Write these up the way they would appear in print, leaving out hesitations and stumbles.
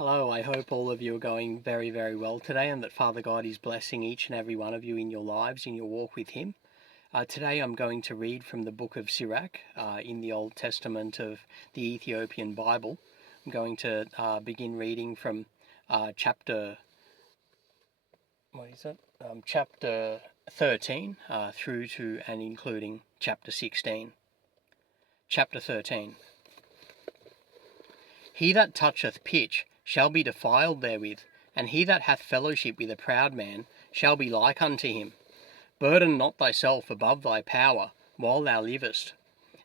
Hello, I hope all of you are going very, very well today and that Father God is blessing each and every one of you in your lives, in your walk with Him. Today I'm going to read from the book of Sirach in the Old Testament of the Ethiopian Bible. I'm going to begin reading from chapter 13 through to and including chapter 16. Chapter 13. He that toucheth pitch shall be defiled therewith, and he that hath fellowship with a proud man shall be like unto him. Burden not thyself above thy power while thou livest,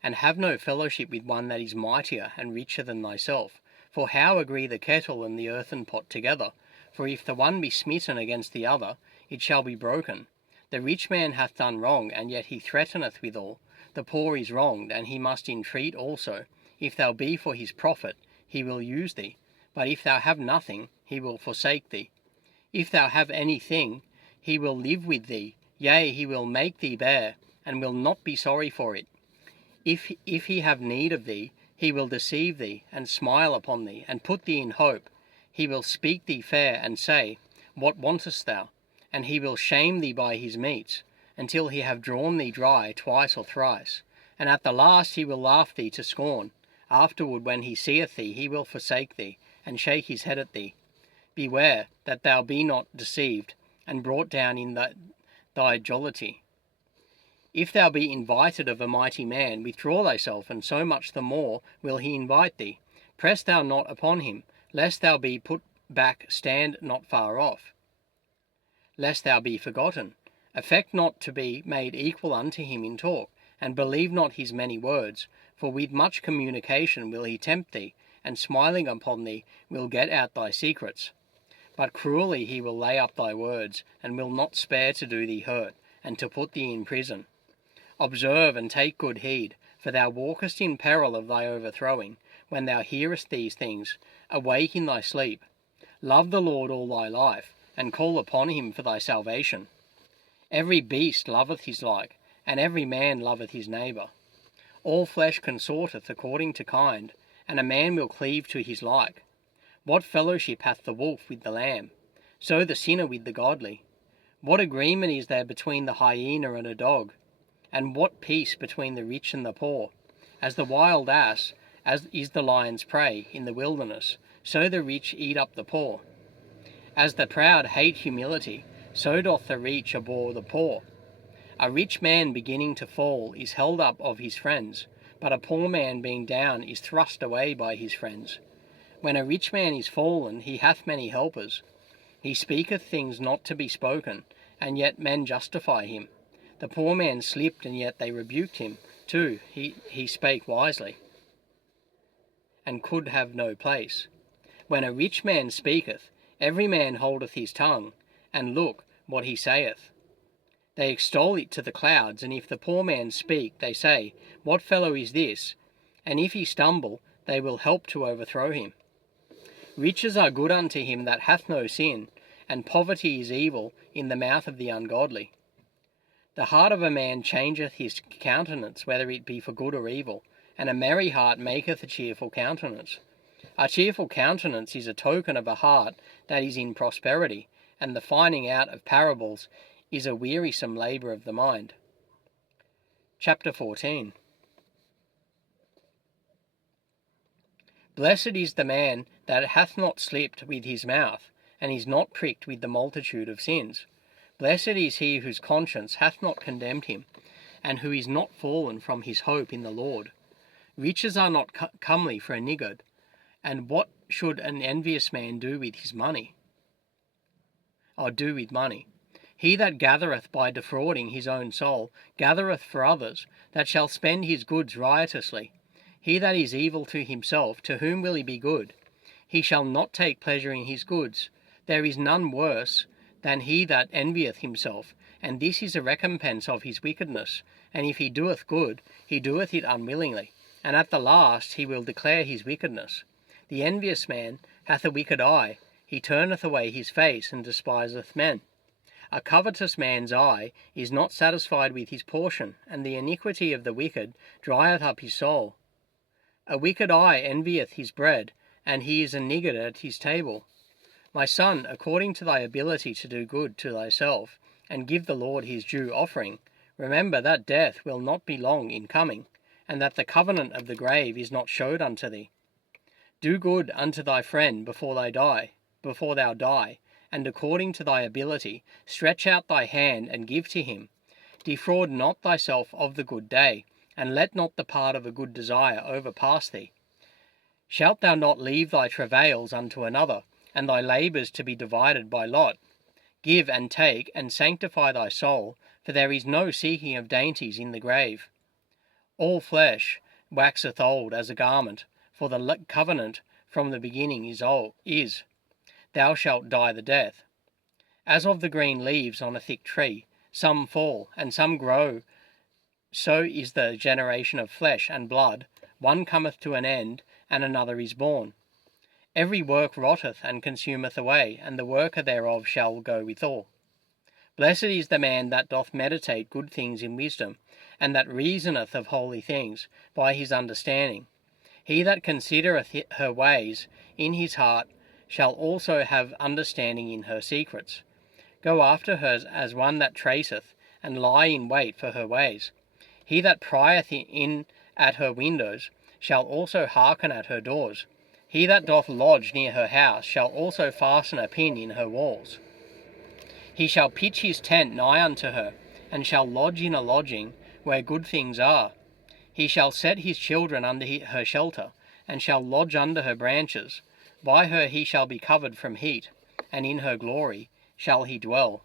and have no fellowship with one that is mightier and richer than thyself. For how agree the kettle and the earthen pot together? For if the one be smitten against the other, it shall be broken. The rich man hath done wrong, and yet he threateneth withal. The poor is wronged, and he must entreat also. If thou be for his profit, he will use thee. But if thou have nothing, he will forsake thee. If thou have anything, he will live with thee. Yea, he will make thee bear, and will not be sorry for it. If he have need of thee, he will deceive thee, and smile upon thee, and put thee in hope. He will speak thee fair, and say, What wantest thou? And he will shame thee by his meats, until he have drawn thee dry twice or thrice. And at the last he will laugh thee to scorn. Afterward, when he seeth thee, he will forsake thee, and shake his head at thee. Beware that thou be not deceived, and brought down in thy jollity. If thou be invited of a mighty man, withdraw thyself, and so much the more will he invite thee. Press thou not upon him, lest thou be put back, stand not far off, lest thou be forgotten. Affect not to be made equal unto him in talk, and believe not his many words, for with much communication will he tempt thee, and smiling upon thee will get out thy secrets. But cruelly he will lay up thy words, and will not spare to do thee hurt, and to put thee in prison. Observe and take good heed, for thou walkest in peril of thy overthrowing, when thou hearest these things. Awake in thy sleep. Love the Lord all thy life, and call upon him for thy salvation. Every beast loveth his like, and every man loveth his neighbour. All flesh consorteth according to kind, and a man will cleave to his like. What fellowship hath the wolf with the lamb? So the sinner with the godly. What agreement is there between the hyena and a dog? And what peace between the rich and the poor? As the wild ass, as is the lion's prey in the wilderness, so the rich eat up the poor. As the proud hate humility, so doth the rich abhor the poor. A rich man beginning to fall is held up of his friends, but a poor man being down is thrust away by his friends. When a rich man is fallen, he hath many helpers. He speaketh things not to be spoken, and yet men justify him. The poor man slipped, and yet they rebuked him, too. He spake wisely, and could have no place. When a rich man speaketh, every man holdeth his tongue, and look what he saith. They extol it to the clouds, and if the poor man speak, they say, What fellow is this? And if he stumble, they will help to overthrow him. Riches are good unto him that hath no sin, and poverty is evil in the mouth of the ungodly. The heart of a man changeth his countenance, whether it be for good or evil, and a merry heart maketh a cheerful countenance. A cheerful countenance is a token of a heart that is in prosperity, and the finding out of parables is a wearisome labour of the mind. Chapter 14. Blessed is the man that hath not slipped with his mouth, and is not pricked with the multitude of sins. Blessed is he whose conscience hath not condemned him, and who is not fallen from his hope in the Lord. Riches are not comely for a niggard, and what should an envious man do with his money? Do with money. He that gathereth by defrauding his own soul gathereth for others, that shall spend his goods riotously. He that is evil to himself, to whom will he be good? He shall not take pleasure in his goods. There is none worse than he that envieth himself, and this is a recompense of his wickedness. And if he doeth good, he doeth it unwillingly, and at the last he will declare his wickedness. The envious man hath a wicked eye, he turneth away his face, and despiseth men. A covetous man's eye is not satisfied with his portion, and the iniquity of the wicked drieth up his soul. A wicked eye envieth his bread, and he is a niggard at his table. My son, according to thy ability to do good to thyself, and give the Lord his due offering, remember that death will not be long in coming, and that the covenant of the grave is not showed unto thee. Do good unto thy friend before thou die, and according to thy ability stretch out thy hand and give to him. Defraud not thyself of the good day, and let not the part of a good desire overpass thee. Shalt thou not leave thy travails unto another, and thy labours to be divided by lot? Give and take, and sanctify thy soul, for there is no seeking of dainties in the grave. All flesh waxeth old as a garment, for the covenant from the beginning is, thou shalt die the death. As of the green leaves on a thick tree, some fall, and some grow, so is the generation of flesh and blood. One cometh to an end, and another is born. Every work rotteth and consumeth away, and the worker thereof shall go withal. Blessed is the man that doth meditate good things in wisdom, and that reasoneth of holy things by his understanding. He that considereth her ways in his heart shall also have understanding in her secrets. Go after her as one that traceth, and lie in wait for her ways. He that prieth in at her windows shall also hearken at her doors. He that doth lodge near her house shall also fasten a pin in her walls. He shall pitch his tent nigh unto her, and shall lodge in a lodging where good things are. He shall set his children under her shelter, and shall lodge under her branches. By her he shall be covered from heat, and in her glory shall he dwell.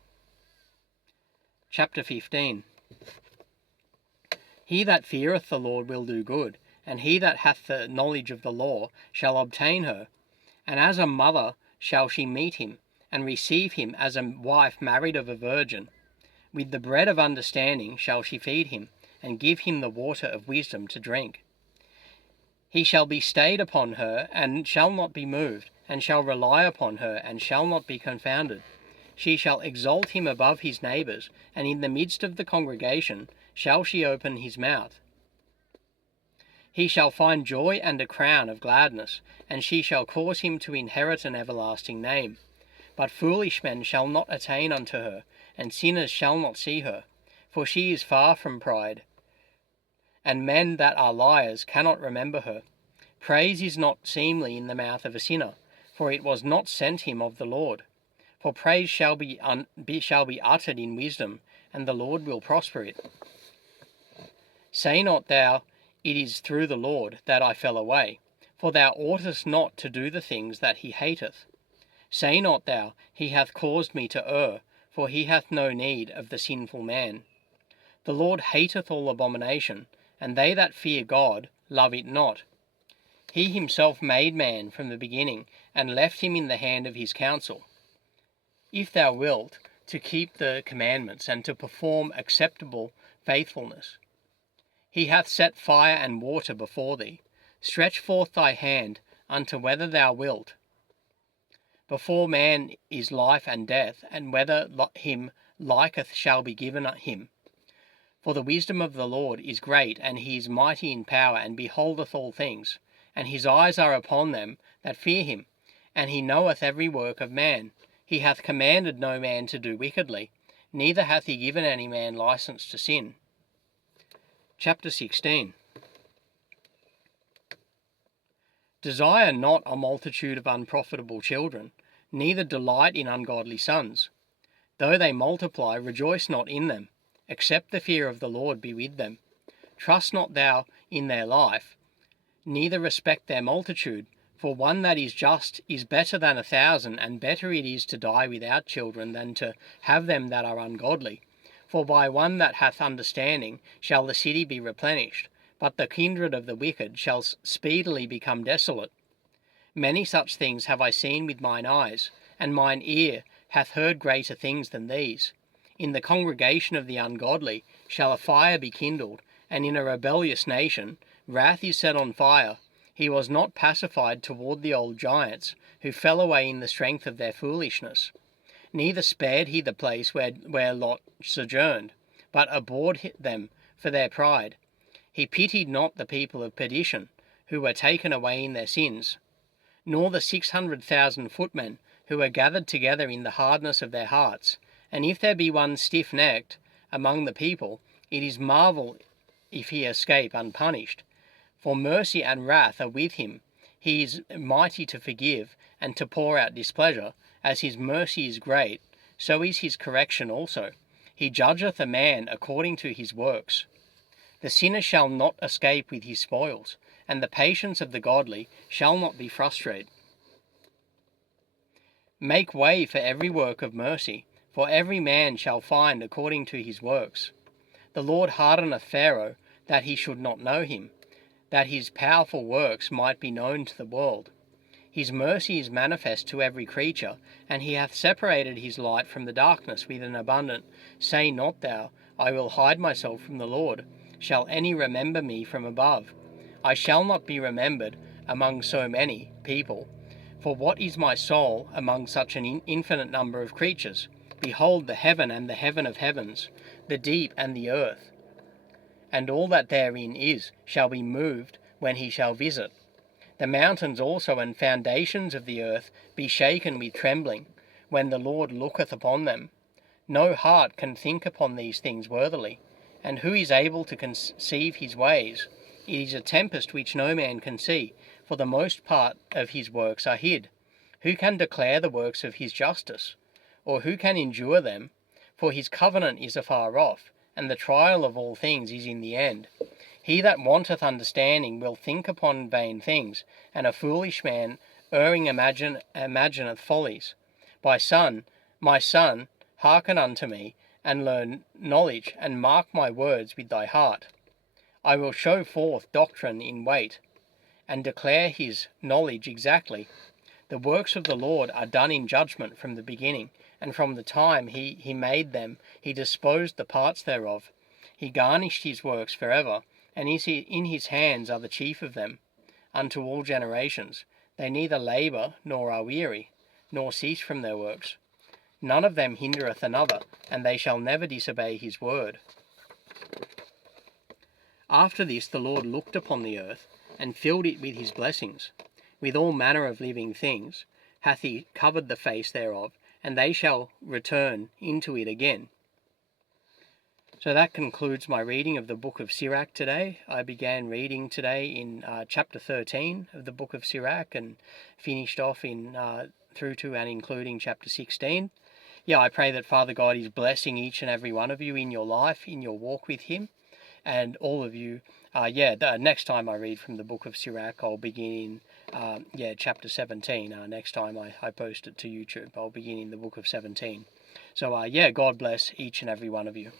Chapter 15. He that feareth the Lord will do good, and he that hath the knowledge of the law shall obtain her. And as a mother shall she meet him, and receive him as a wife married of a virgin. With the bread of understanding shall she feed him, and give him the water of wisdom to drink. He shall be stayed upon her, and shall not be moved, and shall rely upon her, and shall not be confounded. She shall exalt him above his neighbours, and in the midst of the congregation shall she open his mouth. He shall find joy and a crown of gladness, and she shall cause him to inherit an everlasting name. But foolish men shall not attain unto her, and sinners shall not see her, for she is far from pride. And men that are liars cannot remember her. Praise is not seemly in the mouth of a sinner, for it was not sent him of the Lord. For praise shall be uttered in wisdom, and the Lord will prosper it. Say not thou, it is through the Lord that I fell away, for thou oughtest not to do the things that he hateth. Say not thou, he hath caused me to err, for he hath no need of the sinful man. The Lord hateth all abomination, and they that fear God love it not. He himself made man from the beginning, and left him in the hand of his counsel. If thou wilt, to keep the commandments, and to perform acceptable faithfulness. He hath set fire and water before thee. Stretch forth thy hand unto whether thou wilt. Before man is life and death, and whether him liketh shall be given him. For the wisdom of the Lord is great, and he is mighty in power, and beholdeth all things. And his eyes are upon them that fear him, and he knoweth every work of man. He hath commanded no man to do wickedly, neither hath he given any man license to sin. Chapter 16. Desire not a multitude of unprofitable children, neither delight in ungodly sons. Though they multiply, rejoice not in them, except the fear of the Lord be with them. Trust not thou in their life, neither respect their multitude, for one that is just is better than 1,000, and better it is to die without children than to have them that are ungodly. For by one that hath understanding shall the city be replenished, but the kindred of the wicked shall speedily become desolate. Many such things have I seen with mine eyes, and mine ear hath heard greater things than these. In the congregation of the ungodly shall a fire be kindled, and in a rebellious nation wrath is set on fire. He was not pacified toward the old giants, who fell away in the strength of their foolishness. Neither spared he the place where Lot sojourned, but abhorred them for their pride. He pitied not the people of perdition, who were taken away in their sins. nor the 600,000 footmen, who are gathered together in the hardness of their hearts. And if there be one stiff-necked among the people, it is marvel if he escape unpunished. For mercy and wrath are with him. He is mighty to forgive, and to pour out displeasure. As his mercy is great, so is his correction also. He judgeth a man according to his works. The sinner shall not escape with his spoils, and the patience of the godly shall not be frustrated. Make way for every work of mercy, for every man shall find according to his works. The Lord hardeneth Pharaoh, that he should not know him, that his powerful works might be known to the world. His mercy is manifest to every creature, and he hath separated his light from the darkness with an abundant. Say not thou, I will hide myself from the Lord. Shall any remember me from above? I shall not be remembered among so many people. For what is my soul among such an infinite number of creatures? Behold the heaven and the heaven of heavens, the deep and the earth, and all that therein is, shall be moved when he shall visit. The mountains also and foundations of the earth be shaken with trembling, when the Lord looketh upon them. No heart can think upon these things worthily, and who is able to conceive his ways? It is a tempest which no man can see, for the most part of his works are hid. Who can declare the works of his justice? Or who can endure them? For his covenant is afar off, and the trial of all things is in the end. He that wanteth understanding will think upon vain things, and a foolish man erring imagineth follies. My son, hearken unto me, and learn knowledge, and mark my words with thy heart. I will show forth doctrine in weight, and declare his knowledge exactly. The works of the Lord are done in judgment from the beginning, and from the time he made them, he disposed the parts thereof. He garnished his works forever, and in his hands are the chief of them, unto all generations. They neither labour, nor are weary, nor cease from their works. None of them hindereth another, and they shall never disobey his word. After this the Lord looked upon the earth, and filled it with his blessings. With all manner of living things hath he covered the face thereof, and they shall return into it again. So that concludes my reading of the book of Sirach today. I began reading today in chapter 13 of the book of Sirach, and finished off in through to and including chapter 16. I pray that Father God is blessing each and every one of you in your life, in your walk with him, and all of you. The next time I read from the book of Sirach, I'll begin in chapter 17. Next time I post it to YouTube, I'll begin in the book of 17. So God bless each and every one of you.